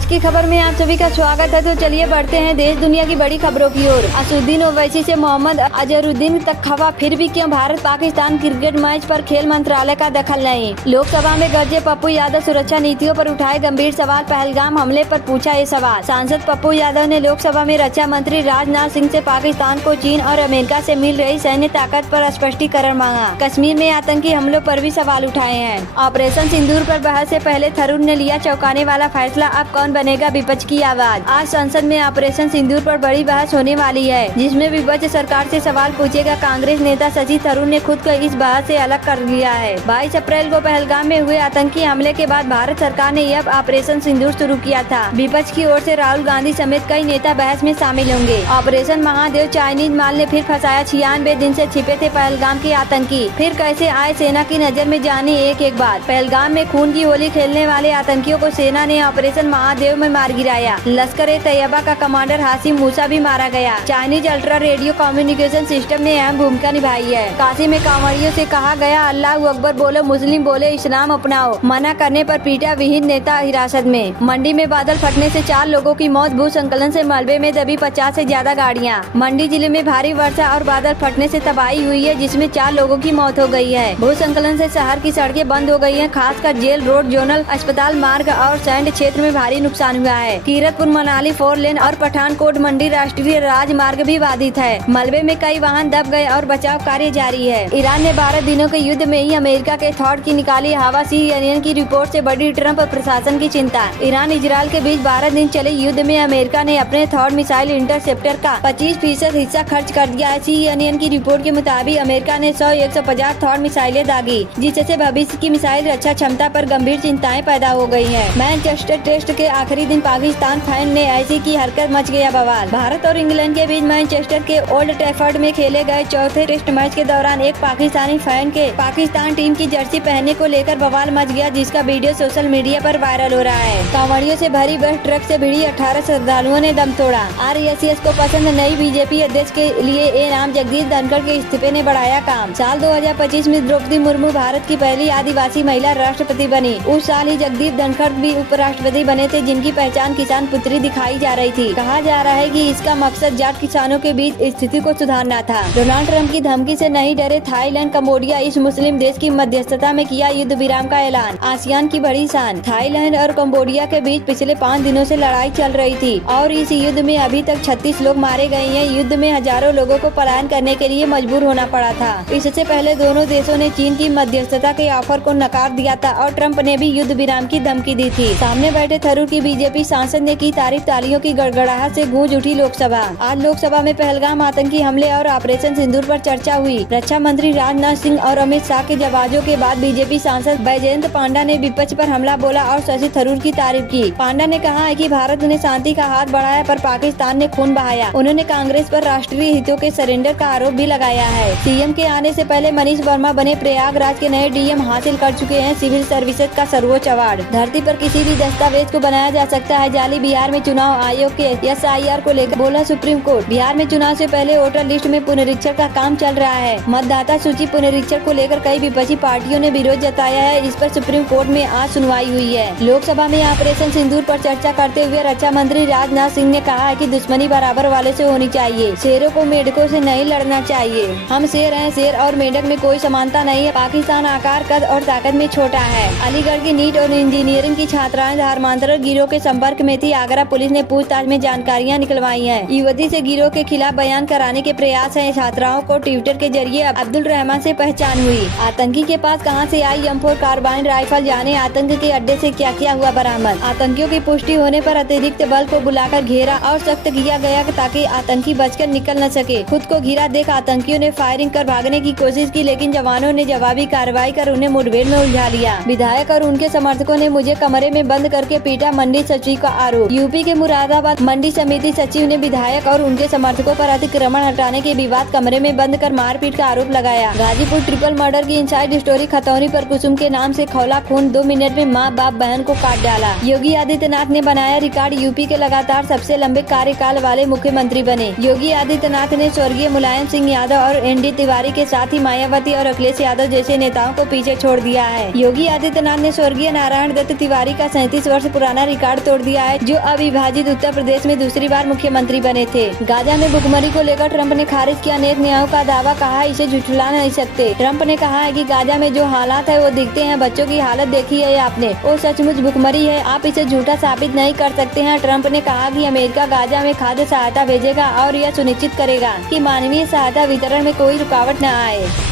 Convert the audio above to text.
आज की खबर में आप सभी का स्वागत है। तो चलिए बढ़ते हैं देश दुनिया की बड़ी खबरों की ओर। असुद्दीन ओवैसी से मोहम्मद अजहरुद्दीन तक खबर, फिर भी क्यों भारत पाकिस्तान क्रिकेट मैच पर खेल मंत्रालय का दखल नहीं। लोकसभा में गरजे पप्पू यादव, सुरक्षा नीतियों पर उठाए गंभीर सवाल, पहलगाम हमले पर पूछा ये सवाल। सांसद पप्पू यादव ने लोकसभा में रक्षा मंत्री राजनाथ सिंह से पाकिस्तान को चीन और अमेरिका से मिल रही सैन्य ताकत पर स्पष्टीकरण मांगा। कश्मीर में आतंकी हमलों पर भी सवाल उठाए हैं। ऑपरेशन सिंदूर पर बहस से पहले थरूर ने लिया चौंकाने वाला फैसला, अब कौन बनेगा विपक्ष की आवाज। आज संसद में ऑपरेशन सिंदूर पर बड़ी बहस होने वाली है, जिसमें विपक्ष सरकार से सवाल पूछेगा। कांग्रेस नेता शशि थरूर ने खुद को इस बहस से अलग कर लिया है। 22 अप्रैल को पहलगाम में हुए आतंकी हमले के बाद भारत सरकार ने यह ऑपरेशन सिंदूर शुरू किया था। विपक्ष की ओर से राहुल गांधी समेत कई नेता बहस में शामिल होंगे। ऑपरेशन महादेव चाइनीज माल ने फिर फंसाया, 96 दिन से छिपे थे पहलगाम के आतंकी, फिर कैसे आए सेना की नजर में, जाने एक एक बात। पहलगाम में खून की होली खेलने वाले आतंकियों को सेना ने ऑपरेशन महादेव में मार गिराया। लश्कर-ए-तैयबा का कमांडर हाशिम मूसा भी मारा गया। Chinese ultra radio communication system ने अहम भूमिका निभाई है। काशी में कांवड़ियों से कहा गया, अल्लाह अकबर बोलो, मुस्लिम बोले इस्लाम अपनाओ। मना करने पर पीटा विहीन नेता हिरासत में। मंडी में बादल फटने से 4 लोगों की मौत, भूस्खलन से मलबे में दबी 50 से ज्यादा गाड़ियाँ। मंडी जिले में भारी वर्षा और बादल फटने से तबाही हुई है, जिसमें 4 लोगों की मौत हो गई है। भूस्खलन से शहर की सड़कें बंद हो गई हैं, खासकर जेल रोड, जोनल अस्पताल मार्ग और सैंड क्षेत्र में भारी नुकसान हुआ है। कीरतपुर मनाली 4 लेन और पठानकोट मंडी राष्ट्रीय राजमार्ग भी बाधित है। मलबे में कई वाहन दब गए और बचाव कार्य जारी है। ईरान ने 12 दिनों के युद्ध में ही अमेरिका के थॉट की निकाली हवा, CNN की रिपोर्ट से बढ़ी ट्रंप प्रशासन की चिंता। ईरान इजरायल के बीच 12 दिन चले युद्ध में अमेरिका ने अपने थॉट मिसाइल इंटरसेप्टर का 25% हिस्सा खर्च कर दिया है। CNN की रिपोर्ट के मुताबिक अमेरिका ने 100-150 थॉट मिसाइलें दागी, जिससे भविष्य की मिसाइल रक्षा क्षमता पर गंभीर चिंताएं पैदा हो गई है। मैनचेस्टर टेस्ट के आखिरी दिन पाकिस्तान फैन ने ऐसी की हरकत, मच गया बवाल। भारत और इंग्लैंड के बीच मैनचेस्टर के ओल्ड ट्रैफर्ड में खेले गए चौथे टेस्ट मैच के दौरान एक पाकिस्तानी फैन के पाकिस्तान टीम की जर्सी पहनने को लेकर बवाल मच गया, जिसका वीडियो सोशल मीडिया पर वायरल हो रहा है। कांवड़ियों से भरी बस ट्रक से भिड़ी 18 श्रद्धालुओं ने दम तोड़ा। RSS को पसंद नहीं, बीजेपी अध्यक्ष के लिए ए नाम, जगदीप धनखड़ के इस्तीफे ने बढ़ाया काम। साल 2025 में द्रौपदी मुर्मू भारत की पहली आदिवासी महिला राष्ट्रपति बनी। उस साल ही जगदीप धनखड़ भी उपराष्ट्रपति बने थे, जिनकी पहचान किसान पुत्री दिखाई जा रही थी। कहा जा रहा है कि इसका मकसद जाट किसानों के बीच स्थिति को सुधारना था। डोनाल्ड ट्रंप की धमकी से नहीं डरे थाईलैंड, कंबोडिया इस मुस्लिम देश की मध्यस्थता में किया युद्ध विराम का ऐलान। आसियान की बड़ी शान। थाईलैंड और कंबोडिया के बीच पिछले 5 दिनों से लड़ाई चल रही थी और इस युद्ध में अभी तक 36 लोग मारे गए हैं। युद्ध में हजारों लोगों को पलायन करने के लिए मजबूर होना पड़ा था। इससे पहले दोनों देशों ने चीन की मध्यस्थता के ऑफर को नकार दिया था और ट्रंप ने भी युद्ध विराम की धमकी दी थी। सामने बैठे थरूर की बीजेपी सांसद ने की तारीफ, तालियों की गड़गड़ाहट से गूंज उठी लोकसभा। आज लोकसभा में पहलगाम आतंकी हमले और ऑपरेशन सिंदूर पर चर्चा हुई। रक्षा मंत्री राजनाथ सिंह और अमित शाह के जवाबों के बाद बीजेपी सांसद बैजयंत पांडा ने विपक्ष पर हमला बोला और शशि थरूर की तारीफ की। पांडा ने कहा है कि भारत ने शांति का हाथ बढ़ाया पर पाकिस्तान ने खून बहाया। उन्होंने कांग्रेस पर राष्ट्रीय हितों के सरेंडर का आरोप भी लगाया है। सीएम के आने से पहले मनीष वर्मा बने प्रयागराज के नए डीएम, हासिल कर चुके हैं सिविल सर्विसेज का सर्वोच्च अवार्ड। धरती पर किसी भी दस्तावेज को बनाया जा सकता है जाली, बिहार में चुनाव आयोग के SIR को लेकर बोला सुप्रीम कोर्ट। बिहार में चुनाव से पहले वोटर लिस्ट में पुनरीक्षण का काम चल रहा है। मतदाता सूची पुनरीक्षण को लेकर कई विपक्षी पार्टियों ने विरोध जताया है। इस पर सुप्रीम कोर्ट में आज सुनवाई हुई है। लोकसभा में ऑपरेशन सिंदूर पर चर्चा करते हुए रक्षा मंत्री राजनाथ सिंह ने कहा है कि दुश्मनी बराबर वाले से होनी चाहिए, शेरों को मेढकों से नहीं लड़ना चाहिए। हम शेर हैं, शेर और मेढक में कोई समानता नहीं है। पाकिस्तान आकार, कद और ताकत में छोटा है। अलीगढ़ की नीट और इंजीनियरिंग की छात्राएं धर्मांतरण गिरोह के संपर्क में थी। आगरा पुलिस ने पूछताछ में जानकारियां निकलवाई हैं। युवती से गिरोह के खिलाफ बयान कराने के प्रयास हैं। छात्राओं को ट्विटर के जरिए अब्दुल रहमान से पहचान हुई। आतंकी के पास कहां से आई M4 कार्बाइन राइफल, जाने आतंक के अड्डे से क्या क्या हुआ बरामद। आतंकियों की पुष्टि होने पर अतिरिक्त बल को बुलाकर घेरा और सख्त किया गया ताकि आतंकी बचकर निकल न सके। खुद को घिरा देख आतंकियों ने फायरिंग कर भागने की कोशिश की, लेकिन जवानों ने जवाबी कार्रवाई कर उन्हें मुठभेड़ में उलझा लिया। विधायक और उनके समर्थकों ने मुझे कमरे में बंद करके पीटा, मंडी सचिव का आरोप। यूपी के मुरादाबाद मंडी समिति सचिव ने विधायक और उनके समर्थकों पर अतिक्रमण हटाने के विवाद कमरे में बंद कर मारपीट का आरोप लगाया। गाजीपुर ट्रिपल मर्डर की इनसाइड स्टोरी, खतौनी पर कुसुम के नाम से खौला खून, 2 मिनट में माँ बाप बहन को काट डाला। योगी आदित्यनाथ ने बनाया रिकॉर्ड, यूपी के लगातार सबसे लंबे कार्यकाल वाले मुख्यमंत्री बने। योगी आदित्यनाथ ने स्वर्गीय मुलायम सिंह यादव और ND तिवारी के साथ ही मायावती और अखिलेश यादव जैसे नेताओं को पीछे छोड़ दिया है। योगी आदित्यनाथ ने स्वर्गीय नारायण दत्त तिवारी का 37 वर्ष पुराना रिकॉर्ड तोड़ दिया है, जो अविभाजित उत्तर प्रदेश में दूसरी बार मुख्यमंत्री बने थे। गाजा में भुखमरी को लेकर ट्रंप ने खारिज किया नेतन्याहू का दावा, कहा इसे झुठला नहीं सकते। ट्रंप ने कहा है कि गाजा में जो हालात है वो दिखते हैं, बच्चों की हालत देखी है आपने, वो सचमुच भुखमरी है, आप इसे झूठा साबित नहीं कर सकते हैं। ट्रंप ने कहा कि अमेरिका गाजा में खाद्य सहायता भेजेगा और यह सुनिश्चित करेगा कि मानवीय सहायता वितरण में कोई रुकावट न आए।